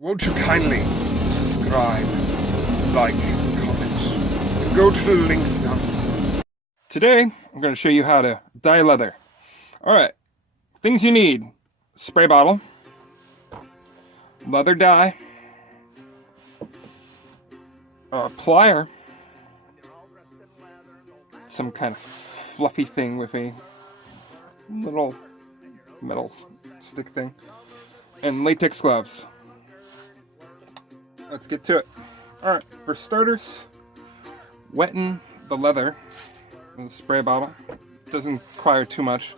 Won't you kindly subscribe, like, comment, and go to the links down below. Today, I'm going to show you how to dye leather. Alright, things you need: spray bottle, leather dye, a plier, some kind of fluffy thing with a little metal stick thing, and latex gloves. Let's get to it. Alright, for starters, wetten the leather in the spray bottle. Doesn't require too much.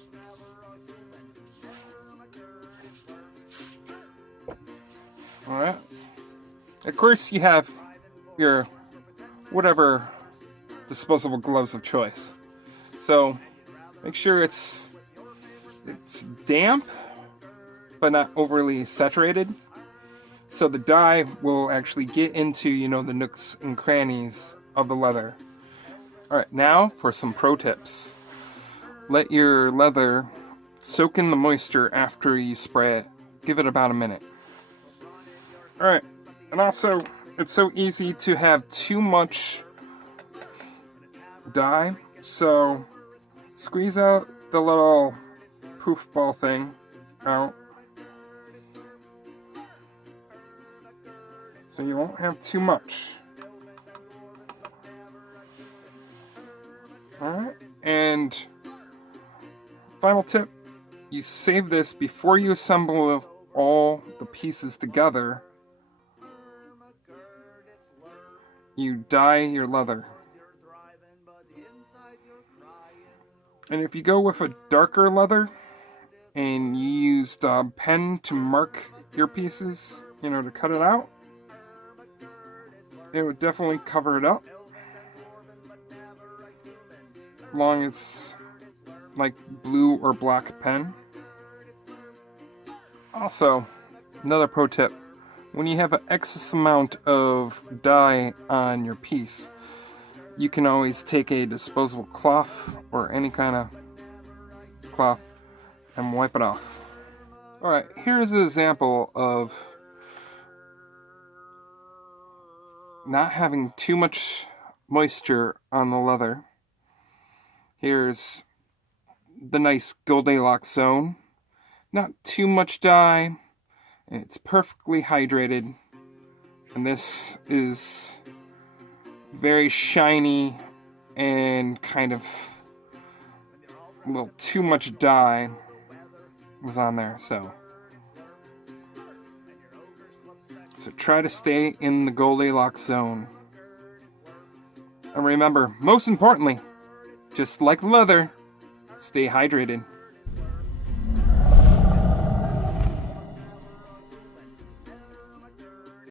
Alright. Of course, you have your whatever disposable gloves of choice. So make sure it's damp but not overly saturated, so the dye will actually get into, the nooks and crannies of the leather. Alright, now for some pro tips. Let your leather soak in the moisture after you spray it. Give it about a minute. Alright, and also, it's so easy to have too much dye, so squeeze out the little poof ball thing out, so you won't have too much. Alright, and final tip, you save this before you assemble all the pieces together. You dye your leather. And if you go with a darker leather and you used a pen to mark your pieces, to cut it out, it would definitely cover it up. Long as like blue or black pen. Also, another pro tip: when you have an excess amount of dye on your piece, you can always take a disposable cloth or any kind of cloth and wipe it off. Alright, here's an example of not having too much moisture on the leather. Here's the nice Goldilocks zone. Not too much dye. It's perfectly hydrated. And this is very shiny and kind of a little too much dye was on there, so try to stay in the Goldilocks zone. And remember, most importantly, just like leather, stay hydrated.